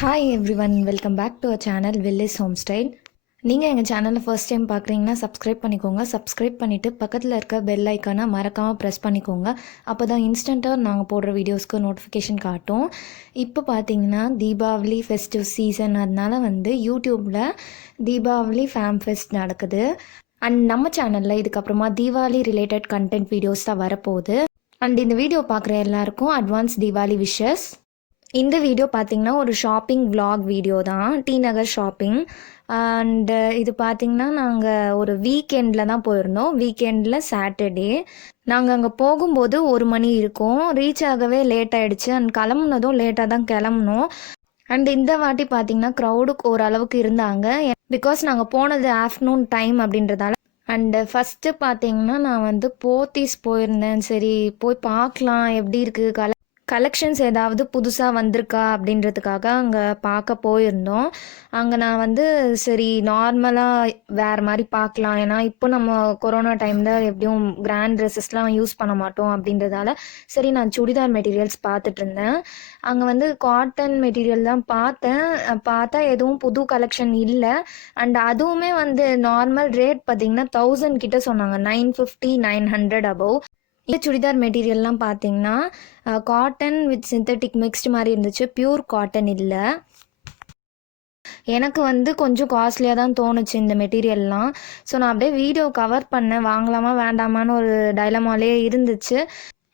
Hi everyone, welcome back to our channel village home style. நீங்கள் எங்கள் சேனலை first time பார்க்குறீங்கன்னா சப்ஸ்கிரைப் பண்ணிக்கோங்க. சப்ஸ்கிரைப் பண்ணிவிட்டு பக்கத்தில் இருக்க பெல் ஐக்கானை மறக்காமல் ப்ரெஸ் பண்ணிக்கோங்க. அப்போ தான் இன்ஸ்டண்ட்டாக நாங்கள் போடுற வீடியோஸ்க்கு நோட்டிஃபிகேஷன் காட்டும். இப்போ பார்த்தீங்கன்னா தீபாவளி ஃபெஸ்டிவ் சீசன், அதனால் யூடியூப்பில் தீபாவளி ஃபேம் ஃபெஸ்ட் நடக்குது. அண்ட் நம்ம சேனலில் இதுக்கப்புறமா தீபாவளி ரிலேட்டட் கண்டென்ட் வீடியோஸ் தான் வரப்போகுது. அண்ட் இந்த வீடியோ பார்க்குற எல்லாருக்கும் அட்வான்ஸ் தீபாவளி விஷஸ். இந்த வீடியோ பார்த்திங்கன்னா ஒரு ஷாப்பிங் vlog வீடியோ தான், T.nagar ஷாப்பிங். அண்டு இது பார்த்திங்கன்னா நாங்கள் ஒரு வீக்கெண்டில் தான் போயிருந்தோம். வீக்கெண்டில் சாட்டர்டே நாங்கள் அங்கே போகும்போது 1 மணி இருக்கும். ரீச் ஆகவே லேட் ஆகிடுச்சு. அண்ட் கிளம்புனதும் லேட்டாக தான் கிளம்புனோம். அண்ட் இந்த வாட்டி பார்த்திங்கன்னா க்ரௌடுக்கு ஓரளவுக்கு இருந்தாங்க, பிகாஸ் நாங்கள் போனது ஆஃப்டர்நூன் டைம் அப்படின்றதால. அண்டு ஃபஸ்ட்டு பார்த்திங்கன்னா நான் போத்தீஸ் போயிருந்தேன். சரி போய் பார்க்கலாம் எப்படி இருக்குது, கலெக்ஷன்ஸ் ஏதாவது புதுசாக வந்திருக்கா அப்படின்றதுக்காக அங்கே பார்க்க போயிருந்தோம். அங்கே நான் சரி நார்மலாக வேறு மாதிரி பார்க்கலாம், ஏன்னா இப்போ நம்ம கொரோனா டைமில் எப்படியும் கிராண்ட் ட்ரெஸ்ஸஸ்லாம் யூஸ் பண்ண மாட்டோம் அப்படின்றதால சரி நான் சுடிதார் மெட்டீரியல்ஸ் பார்த்துட்டு இருந்தேன். அங்கே காட்டன் மெட்டீரியல் தான் பார்த்தா எதுவும் புது கலெக்ஷன் இல்லை. அண்ட் அதுவுமே நார்மல் ரேட் பார்த்திங்கன்னா 1000 கிட்ட சொன்னாங்க, 950 900 அபவ். இந்த சுடிதார் மெட்டீரியல்லாம் பார்த்தீங்கன்னா காட்டன் வித் சிந்தட்டிக் மிக்ஸ்டு மாதிரி இருந்துச்சு, பியூர் காட்டன் இல்லை. எனக்கு கொஞ்சம் காஸ்ட்லியாக தான் தோணுச்சு இந்த மெட்டீரியல்லாம். ஸோ நான் அப்படியே வீடியோ கவர் பண்ணேன், வாங்கலாமா வேண்டாமான்னு ஒரு டைலமாலே இருந்துச்சு.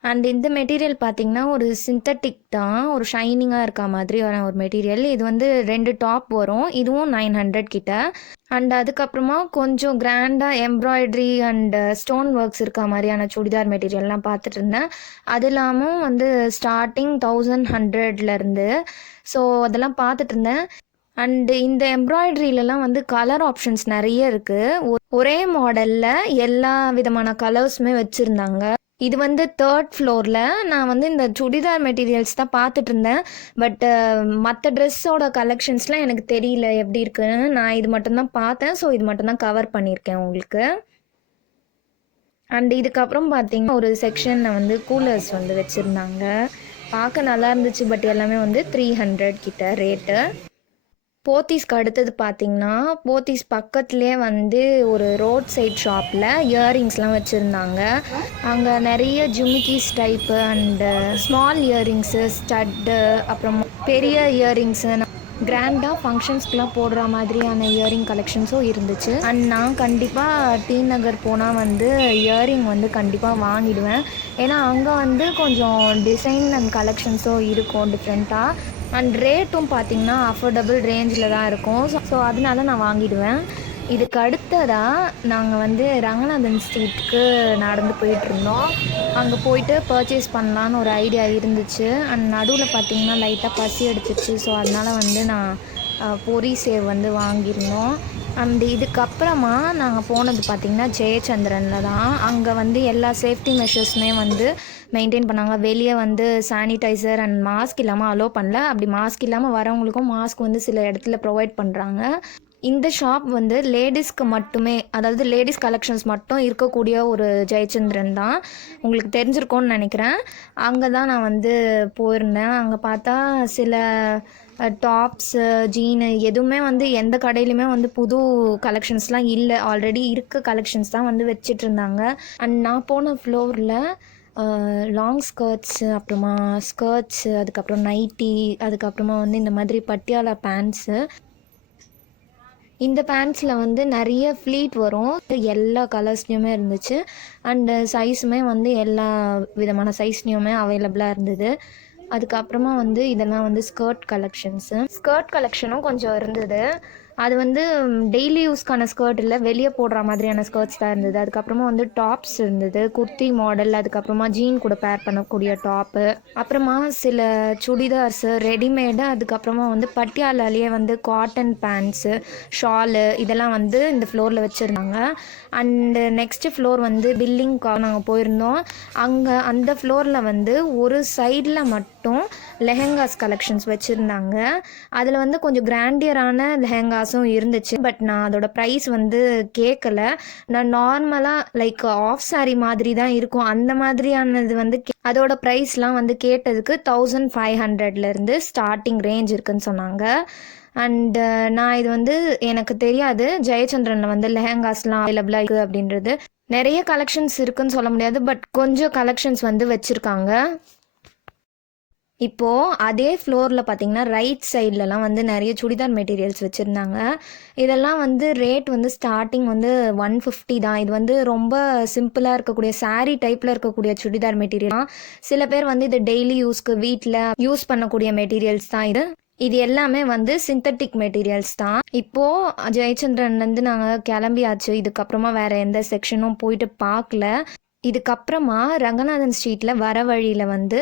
அண்ட் இந்த மெட்டீரியல் பார்த்திங்கன்னா ஒரு சிந்தட்டிக் தான், ஒரு ஷைனிங்காக இருக்க மாதிரி ஒரு மெட்டீரியல். இது 2 டாப் வரும், இதுவும் 900 கிட்ட. அண்ட் அதுக்கப்புறமா கொஞ்சம் கிராண்டாக எம்ப்ராய்ட்ரி அண்ட் ஸ்டோன் ஒர்க்ஸ் இருக்க மாதிரியான சுடிதார் மெட்டீரியல்லாம் பார்த்துட்டு இருந்தேன். அது இல்லாமல் ஸ்டார்டிங் 1100லேருந்து. ஸோ அதெல்லாம் பார்த்துட்டு இருந்தேன். அண்டு இந்த எம்ப்ராய்ட்ரியிலலாம் கலர் ஆப்ஷன்ஸ் நிறைய இருக்குது. ஒரே மாடலில் எல்லா விதமான கலர்ஸுமே வச்சுருந்தாங்க. இது 3rd ஃப்ளோரில். நான் இந்த சுடிதார் மெட்டீரியல்ஸ் தான் பார்த்துட்டு இருந்தேன். பட்டு மற்ற ட்ரெஸ்ஸோட கலெக்ஷன்ஸ்லாம் எனக்கு தெரியல எப்படி இருக்குன்னு. நான் இது மட்டும்தான் பார்த்தேன். ஸோ இது மட்டும்தான் கவர் பண்ணியிருக்கேன் உங்களுக்கு. அண்ட் இதுக்கப்புறம் பார்த்திங்கன்னா ஒரு செக்ஷனில் கூலர்ஸ் வச்சுருந்தாங்க. பார்க்க நல்லா இருந்துச்சு. பட் எல்லாமே 300 கிட்ட ரேட்டு. போத்தீஸ்க்கு அடுத்தது பார்த்திங்கன்னா போத்தீஸ் பக்கத்துலேயே ஒரு ரோட் சைட் ஷாப்பில் இயரிங்ஸ்லாம் வச்சுருந்தாங்க. அங்கே நிறைய ஜிமிக்கிஸ் type and small earrings, stud, அப்புறம் பெரிய இயரிங்ஸு, கிராண்டாக ஃபங்க்ஷன்ஸ்க்கெலாம் போடுற மாதிரியான இயரிங் கலெக்ஷன்ஸும் இருந்துச்சு. அண்ட் நான் கண்டிப்பாக T.nagar போனால் இயரிங் கண்டிப்பாக வாங்கிடுவேன். ஏன்னா அங்கே கொஞ்சம் டிசைன் அண்ட் கலெக்ஷன்ஸும் இருக்கும் டிஃப்ரெண்ட்டாக. அண்ட் ரேட்டும் பார்த்திங்கன்னா அஃபோர்டபுள் ரேஞ்சில் தான் இருக்கும். ஸோ அதனால நான் வாங்கிடுவேன். இதுக்கு அடுத்ததாக நாங்கள் ரங்கநாதன் ஸ்ட்ரீட்டுக்கு நடந்து போயிட்டுருந்தோம். அங்கே போயிட்டு பர்ச்சேஸ் பண்ணலான்னு ஒரு ஐடியா இருந்துச்சு. அண்ட் நடுவில் பார்த்திங்கன்னா லைட்டாக பசி எடுத்துச்சு. ஸோ அதனால் நான் பொரி சேவ் வாங்கியிருந்தோம். அண்ட் இதுக்கப்புறமா நாங்கள் போனது பார்த்திங்கன்னா ஜெயச்சந்திரனில் தான். அங்கே எல்லா சேஃப்டி மெஷர்ஸுமே மெயின்டைன் பண்ணாங்க. வெளியே சானிடைசர் அண்ட் மாஸ்க் இல்லாமல் அலோவ் பண்ணல. அப்படி மாஸ்க் இல்லாமல் வரவங்களுக்கும் மாஸ்க் சில இடத்துல ப்ரொவைட் பண்ணுறாங்க. இந்த ஷாப் லேடிஸ்க்கு மட்டுமே, அதாவது லேடிஸ் கலெக்ஷன்ஸ் மட்டும் இருக்கக்கூடிய ஒரு ஜெயச்சந்திரன் தான். உங்களுக்கு தெரிஞ்சிருக்கோன்னு நினைக்கிறேன். அங்கே தான் நான் போயிருந்தேன். அங்கே பார்த்தா சில டாப்ஸு, ஜீனு எதுவுமே எந்த கடையிலுமே புது கலெக்ஷன்ஸ்லாம் இல்லை. ஆல்ரெடி இருக்க கலெக்ஷன்ஸ் தான் வச்சிட்டு இருந்தாங்க. அண்ட் நான் போன ஃப்ளோரில் லாங் ஸ்கர்ட்ஸு, அப்புறமா ஸ்கர்ட்ஸு, அதுக்கப்புறம் நைட்டி, அதுக்கப்புறமா இந்த மாதிரி பட்டியாலா பேண்ட்ஸு. இந்த பேண்ட்ஸில் நிறைய ஃப்ளீட் வரும், எல்லா கலர்ஸ்லேயுமே இருந்துச்சு. அண்டு சைஸுமே எல்லா விதமான சைஸ்லேயுமே அவைலபிளாக இருந்தது. அதுக்கப்புறமா இதெல்லாம் ஸ்கர்ட் கலெக்ஷனும் கொஞ்சம் இருந்தது. அது டெய்லி யூஸ்க்கான ஸ்கர்ட் இல்லை, வெளியே போடுற மாதிரியான ஸ்கர்ட்ஸ் தான் இருந்தது. அதுக்கப்புறமா டாப்ஸ் இருந்தது, குர்த்தி மாடல், அதுக்கப்புறமா ஜீன் கூட பேர் பண்ணக்கூடிய டாப்பு, அப்புறமா சில சுடிதார்ஸு ரெடிமேடு, அதுக்கப்புறமா பட்டியாலாலேயே காட்டன் பேண்ட்ஸு, ஷாலு இதெல்லாம் இந்த ஃப்ளோரில் வச்சுருந்தாங்க. அண்டு நெக்ஸ்ட்டு ஃப்ளோர் பில்லிங்காக நாங்கள் போயிருந்தோம். அங்கே அந்த ஃப்ளோரில் ஒரு சைடில் மட்டும் மட்டும் லெஹெங்காஸ் கலெக்ஷன்ஸ் வச்சுருந்தாங்க. அதில் வந்து கொஞ்சம் கிராண்டியரான லெஹெங்காஸும் இருந்துச்சு. பட் நான் அதோட ப்ரைஸ் வந்து கேட்கல. நான் நார்மலாக லைக் ஆஃப் சாரி மாதிரி தான் இருக்கும், அந்த மாதிரியானது வந்து அதோட ப்ரைஸ்லாம் வந்து கேட்டதுக்கு 1500லேருந்து ஸ்டார்டிங் ரேஞ்ச் இருக்குன்னு சொன்னாங்க. அண்டு நான் இது வந்து எனக்கு தெரியாது ஜெயச்சந்திரனில் வந்து லெஹெங்காஸ்லாம் அவைலபிளாக இருக்குது அப்படின்றது. நிறைய கலெக்ஷன்ஸ் இருக்குன்னு சொல்ல முடியாது, பட் கொஞ்சம் கலெக்ஷன்ஸ் வந்து வச்சுருக்காங்க. இப்போது அதே ஃப்ளோரில் பார்த்தீங்கன்னா ரைட் சைட்லலாம் வந்து நிறைய சுடிதார் மெட்டீரியல்ஸ் வச்சுருந்தாங்க. இதெல்லாம் வந்து ரேட் வந்து ஸ்டார்டிங் வந்து 150 தான். இது வந்து ரொம்ப சிம்பிளாக இருக்கக்கூடிய சாரீ டைப்பில் இருக்கக்கூடிய சுடிதார் மெட்டீரியல். சில பேர் வந்து இது டெய்லி யூஸ்க்கு வீட்டில் யூஸ் பண்ணக்கூடிய மெட்டீரியல்ஸ் தான் இது. இது எல்லாமே வந்து சிந்தட்டிக் மெட்டீரியல்ஸ் தான். இப்போது ஜெயச்சந்திரன்லேருந்து நாங்கள் கிளம்பியாச்சு. இதுக்கப்புறமா வேறு எந்த செக்ஷனும் போயிட்டு பார்க்கல. இதுக்கப்புறமா ரங்கநாதன் ஸ்ட்ரீட்டில் வர வழியில் வந்து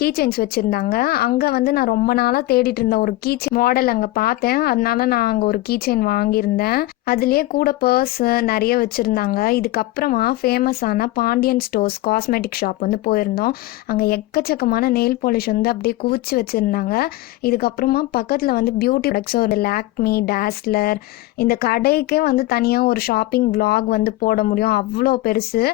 கீ செயின்ஸ் வச்சுருந்தாங்க. அங்கே வந்து நான் ரொம்ப நாளாக தேடிட்டு இருந்த ஒரு கீ செயின் மாடல் அங்கே பார்த்தேன். அதனால நான் அங்கே ஒரு கீ செயின் வாங்கியிருந்தேன். அதுலேயே கூட பர்ஸு நிறைய வச்சுருந்தாங்க. இதுக்கப்புறமா ஃபேமஸான பாண்டியன் ஸ்டோர்ஸ் காஸ்மெட்டிக் ஷாப் வந்து போயிருந்தோம். அங்கே எக்கச்சக்கமான நெயில் பாலிஷ் வந்து அப்படியே குவிச்சு வச்சுருந்தாங்க. இதுக்கப்புறமா பக்கத்தில் வந்து பியூட்டி ப்ராடக்ட்ஸ், ஒரு லாக்மி, டாஸ்லர், இந்த கடைக்கே வந்து தனியாக ஒரு ஷாப்பிங் vlog வந்து போட முடியும், அவ்வளோ பெருசு.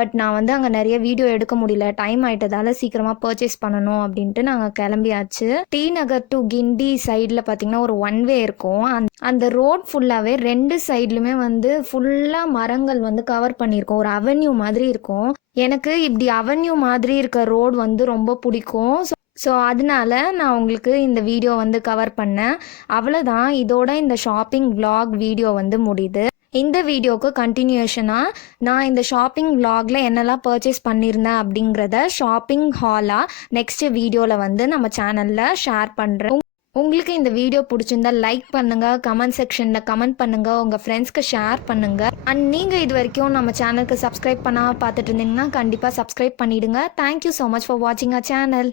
பட் நான் வந்து அங்கே நிறைய வீடியோ எடுக்க முடியல, டைம் ஆகிட்டதால சீக்கிரமாக பர்ச்சேஸ் பண்ணணும் அப்படின்ட்டு நாங்கள் கிளம்பியாச்சு. டி நகர் டு கிண்டி சைடில் பார்த்தீங்கன்னா ஒரு ஒன் வே இருக்கும். அந்த ரோட் ஃபுல்லாகவே 2 சைட்லையுமே வந்து ஃபுல்லாக மரங்கள் வந்து கவர் பண்ணியிருக்கோம். ஒரு அவென்யூ மாதிரி இருக்கும். எனக்கு இப்படி அவென்யூ மாதிரி இருக்க ரோடு வந்து ரொம்ப பிடிக்கும். ஸோ அதனால நான் உங்களுக்கு இந்த வீடியோ வந்து கவர் பண்ணேன். அவ்வளோதான், இதோட இந்த ஷாப்பிங் vlog வீடியோ வந்து முடியுது. இந்த வீடியோக்கு கண்டினியூஷனாக நான் இந்த ஷாப்பிங் vlogல என்னெல்லாம் பர்ச்சேஸ் பண்ணியிருந்தேன் அப்படிங்கிறத ஷாப்பிங் ஹாலாக நெக்ஸ்ட் வீடியோவில் வந்து நம்ம சேனலில் ஷேர் பண்ணுறேன். உங்களுக்கு இந்த வீடியோ பிடிச்சிருந்தா லைக் பண்ணுங்கள், கமெண்ட் செக்ஷனில் கமெண்ட் பண்ணுங்கள், உங்கள் ஃப்ரெண்ட்ஸ்க்கு ஷேர் பண்ணுங்கள். அண்ட் நீங்கள் இது வரைக்கும் நம்ம சேனலுக்கு சப்ஸ்கிரைப் பண்ணாமல் பார்த்துட்டு இருந்தீங்கன்னா கண்டிப்பாக சப்ஸ்கிரைப் பண்ணிவிடுங்க. தேங்க்யூ ஸோ மச் ஃபார் வாட்சிங் அவர் சேனல்.